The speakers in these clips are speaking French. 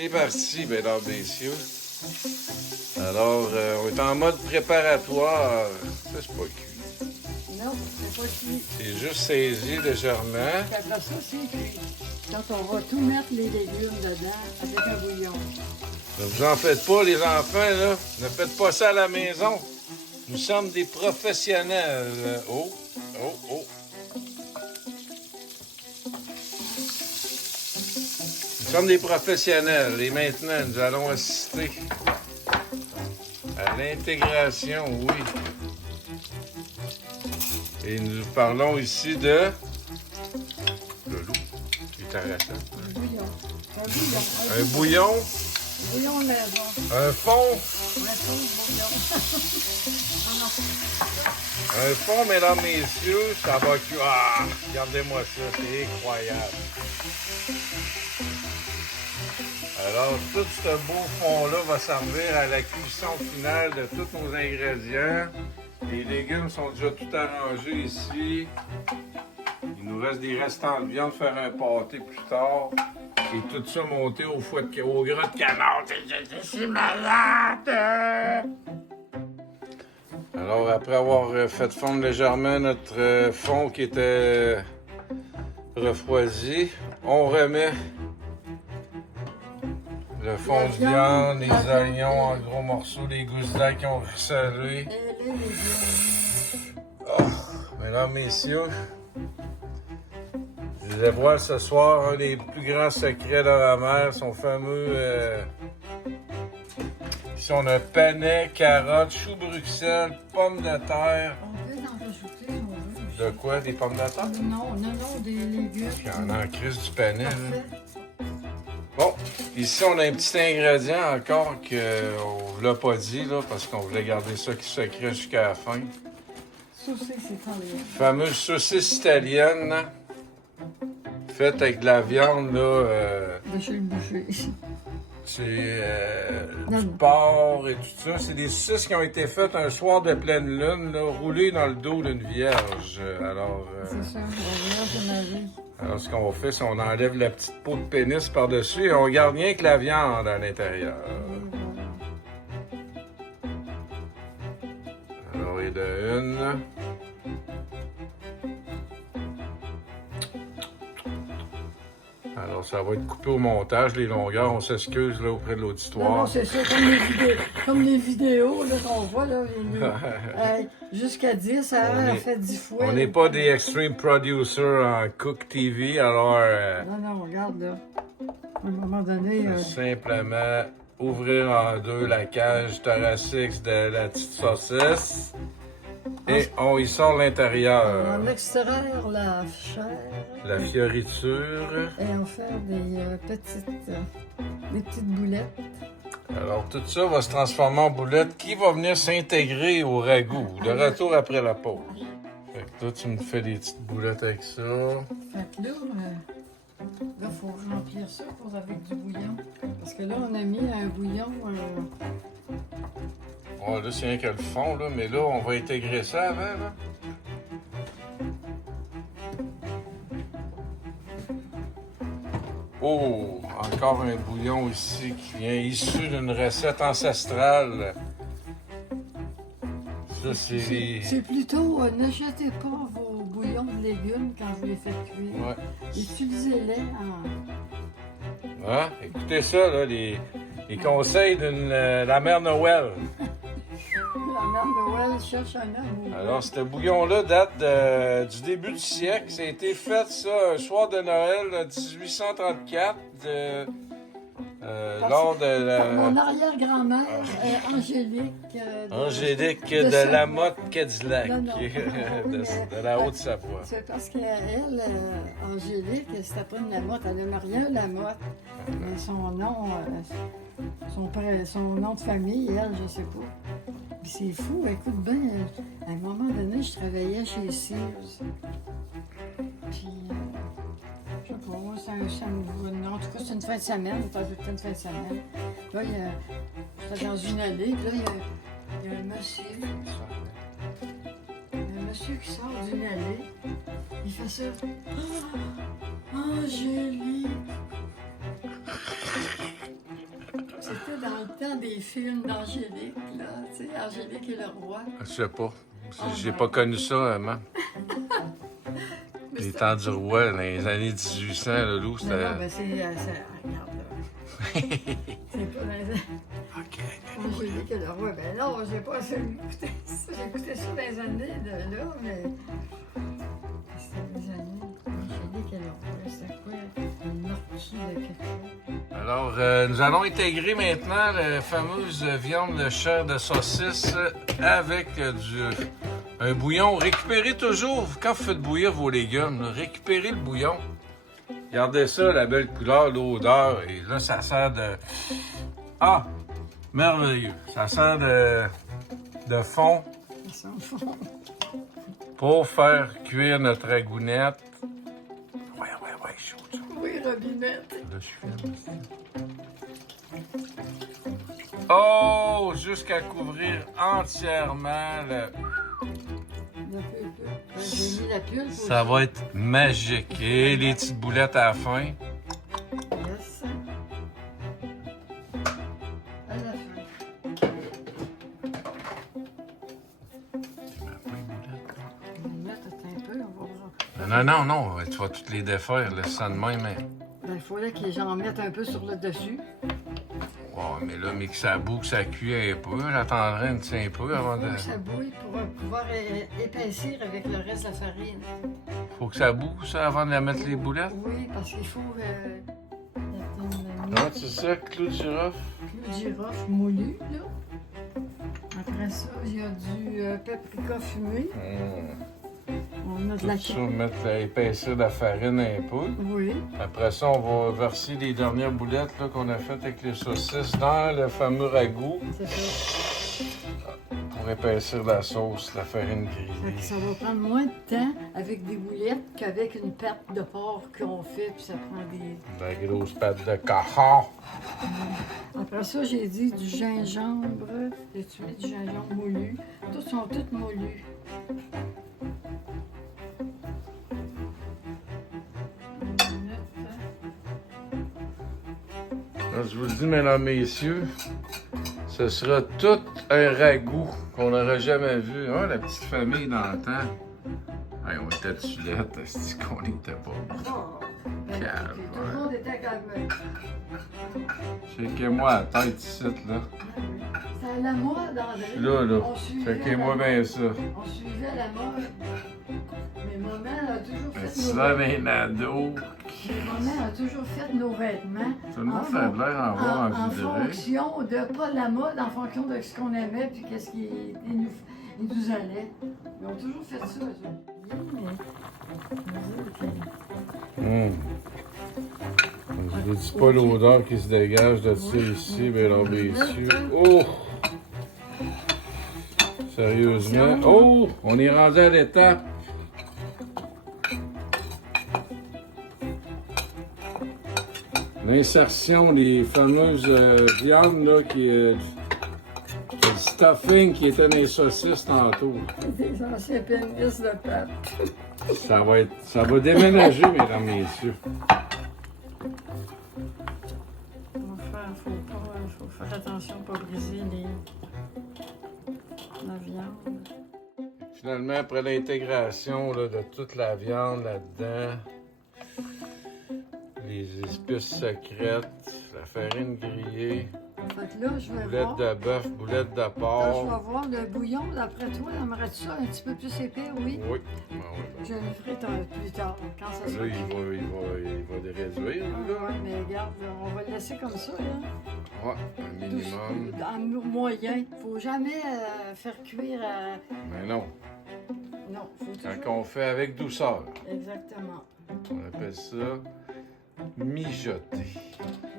C'est parti, mesdames, messieurs. Alors, on est en mode préparatoire. Ça, c'est pas cuit. Non, c'est pas cuit. C'est juste saisi légèrement. Puis après ça, c'est cuit. Quand on va tout mettre les légumes dedans avec un bouillon. Ne vous en faites pas, les enfants, là. Ne faites pas ça à la maison. Nous sommes des professionnels. Oh, oh, oh. Nous sommes des professionnels et maintenant, nous allons assister à l'intégration, oui. Et nous parlons ici de loup qui est arrachant. Un bouillon. Un bouillon. Un bouillon, Bouillon maison. un fond, Un fond de bouillon. un fond, mesdames, messieurs, ça va cuire. Ah, regardez-moi ça, c'est incroyable. Alors, tout ce beau fond-là va servir à la cuisson finale de tous nos ingrédients. Les légumes sont déjà tout arrangés ici. Il nous reste des restants de viande, faire un pâté plus tard. Et tout ça monté au gras de canard. C'est malade! Alors, après avoir fait fondre légèrement notre fond qui était refroidi, on remet le fond de viande, les oignons en gros morceaux, les gousses d'ail qui ont resserré. Et les légumes. Oh, mesdames, messieurs, je vais voir ce soir un des plus grands secrets de la mer, son fameux... Ici, on a panais, carottes, choux Bruxelles, pommes de terre. On peut en rajouter si on veut. De quoi? Des pommes de terre? Non, des légumes. Il y en a en crise du panais. Là. Parfait. Bon, ici, on a un petit ingrédient encore qu'on ne vous l'a pas dit, là, parce qu'on voulait garder ça secret jusqu'à la fin. Saucisse italienne. Fameuse saucisse italienne, faite avec de la viande, là, De chez le boucher. c'est du porc et tout ça. C'est des saucisses qui ont été faites un soir de pleine lune, là, roulées dans le dos d'une vierge. Alors, C'est ça, on vient de Marie. alors, ce qu'on fait, c'est qu'on enlève la petite peau de pénis par-dessus et on garde rien que la viande à l'intérieur. Alors, et de une. Alors, ça va être coupé au montage, les longueurs. On s'excuse là auprès de Non, l'auditoire. c'est ça, comme les vidéos là, qu'on voit, là, jusqu'à 10, elle fait 10 fois. On n'est pas des extreme producers en Cook TV, alors Non, regarde, là. À un moment donné... simplement ouvrir en deux la cage thoracique de la petite saucisse et on y sort l'intérieur. En extraire la chair La fioriture. et en faire des petites boulettes. Alors, tout ça va se transformer en boulette qui va venir s'intégrer au ragoût, de retour après la pause. Fait que là, tu me fais des petites boulettes avec ça. Fait que là, il faut remplir ça avec du bouillon. Parce que là, on a mis un bouillon... Ouais, là, c'est rien que le fond, là, mais là, on va intégrer ça avant, là. Oh, encore un bouillon ici qui vient issu d'une recette ancestrale. Ça, c'est... C'est plutôt, n'achetez pas vos bouillons de légumes quand vous les faites cuire. Ouais. Utilisez-les en... Hein? Écoutez ça, là, les conseils de la mère Noël. La mère Noël cherche un amour. Alors, ce bouillon-là date du début du siècle. Ça a été fait, ça, un soir de Noël 1834, lors de la... Mon arrière-grand-mère, Angélique... Angélique de Lamotte Cadillac, Non, non. de la Haute-Savoie. C'est parce qu'elle, Angélique, c'était pas une Lamotte, elle a marié un Lamotte. Mais son nom, son nom de famille, elle, je sais pas. Puis c'est fou, écoute bien, à un moment donné, je travaillais chez Sears. Puis, je sais pas, moi, non, en tout cas, c'est une fin de semaine, c'était une fin de semaine. Là, j'étais dans une allée, puis là, il y a un monsieur. Un monsieur qui sort d'une allée, il fait ça. Ah, Angélique! parle des films d'Angélique, là. Tu sais, Angélique et le roi. Je sais pas. Oh J'ai my pas God. connu ça, maman. Mais Les c'est- temps du roi, dans les années 1800, le loup, Non, c'était... non, ben c'est... regarde, là. C'est pas dans les... OK. Angélique et le roi. Ben non, j'ai pas assez écouté ça. J'ai écouté ça dans les années de là, mais... C'était des années. Angélique et le roi, c'était quoi? Une marquis de quelque chose. Alors, nous allons intégrer maintenant la fameuse viande de chair de saucisse avec un bouillon. Récupérez toujours, quand vous faites bouillir vos légumes, là, récupérez le bouillon. Regardez ça, la belle couleur, l'odeur. Et là, ça sert de... Ah! Merveilleux! Ça sert de fond Ils sont forts. pour faire cuire notre ragounette. Ouais, chaud, ça. Oui, Robinette. Là, je filme. Oh! Jusqu'à couvrir entièrement le... Le peu. Ben, j'ai mis la pulpe Ça aussi. va être magique. Et les petites boulettes à la fin. Yes. À la fin. On va mettre un peu, on va voir. Non. Tu vas toutes les défaire, laisse ça de même. Mais... Ben, il faudrait que j'en mette un peu sur le dessus. Oh, mais là, mais que ça boue, que ça cuit un peu. J'attendrai un petit peu avant Il faut de... que ça bouille pour pouvoir épaissir avec le reste de la farine. Faut que ça boue, ça, avant de la mettre les boulettes. Oui, parce qu'il faut Non, c'est ça, clou de girofle. le girofle moulu, là. Après ça, il y a du paprika fumé. On a de la Tout ça, mettre épaissir la farine un peu. Oui. Après ça, on va verser les dernières boulettes là, qu'on a faites avec les saucisses dans le fameux ragoût C'est ça. pour épaissir la sauce, la farine Fait que grillée. ça va prendre moins de temps avec des boulettes qu'avec une pâte de porc qu'on fait, puis ça prend des... La grosse pâte de cajon. Après ça, j'ai dit du gingembre. J'ai-tu mis du gingembre moulu? Toutes sont toutes moulues. Là, je vous le dis, mesdames, messieurs, ce sera tout un ragoût qu'on n'aurait jamais vu. Ah, la petite famille dans le temps. Hey, on était tulettes, c'est qu'on n'était pas. Oh, ben, Calme, puis tout le monde était calme. Checkez-moi la tête ici, là. C'est à la mode, André. Là. On suivait Checkez-moi la bien mode. ça. On suivait la mode. Mais maman a toujours Un fait petit nos homme vêtements. et un ado. Mais maman a toujours fait nos vêtements. Tout le monde a de l'air en voir en en vidéo. fonction de, pas de la mode, en fonction de ce qu'on aimait puis qu'est-ce qui nous allait. Ils ont toujours fait ça, eux autres. Je ne dis pas l'odeur qui se dégage de ça ici, mesdames, messieurs. Oh! Sérieusement. Oh! On est rendu à l'étape. L'insertion des fameuses viandes là, le stuffing qui était dans les saucisses tantôt. Des anciens pénis de pâte. Ça va déménager, mesdames, messieurs. Faut faire attention pour pas briser la viande. Finalement, après l'intégration là, de toute la viande là-dedans, les épices secrètes, la farine grillée, Fait que là, je vais boulettes voir. de bœuf, boulettes de Là, je porc. vais voir le bouillon. D'après toi, aimerais-tu ça un petit peu plus épais, oui? Oui. Ah oui. Je le ferai plus tard, quand ça Là, sera il fini. va les réduire, Ah, là. ouais, mais regarde, on va le laisser comme ça, là. Ouais, un minimum. En moyen. Faut jamais faire cuire Mais non, Non, faut toujours... quand on fait avec douceur, Exactement. on appelle ça mijoter.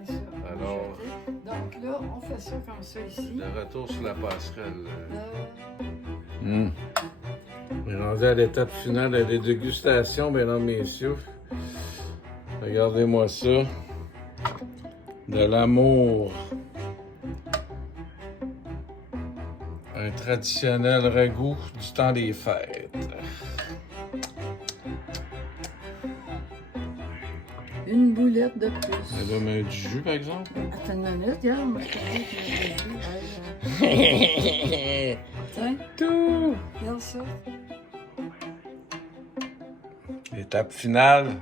C'est ça. Alors- Donc là, on fait ça comme ça ici. Le retour sur la passerelle. Euh, On est rendu à l'étape finale de la dégustation, mesdames, messieurs. Regardez-moi ça. De l'amour. Un traditionnel ragoût du temps des fêtes. une boulette de plus. Elle doit mettre du jus, par exemple. Attends une minute, regarde, moi, je te dis que j'ai du. Tiens, Tout! regarde ça. Étape finale.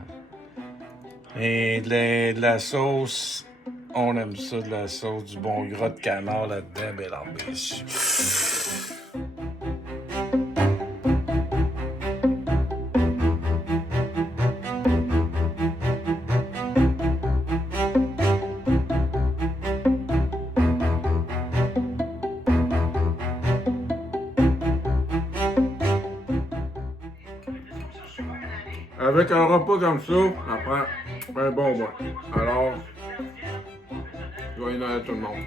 Et de la sauce. On aime ça, de la sauce, du bon gras de canard là-dedans, ben l'embêche. Avec un repas comme ça, ça prend un bon mois. Alors, joyeux Noël tout le monde.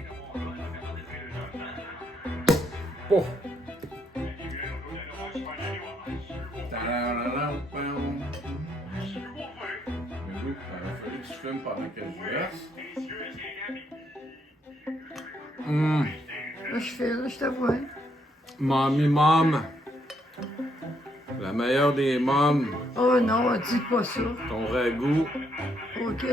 Pouf! Mais oui, il a fallu que tu filmes pendant que je verse. Là, je fais, là, je te vois. Mommy Mom. La meilleure des mômes. Oh non, dis pas ça. Ton ragoût. OK?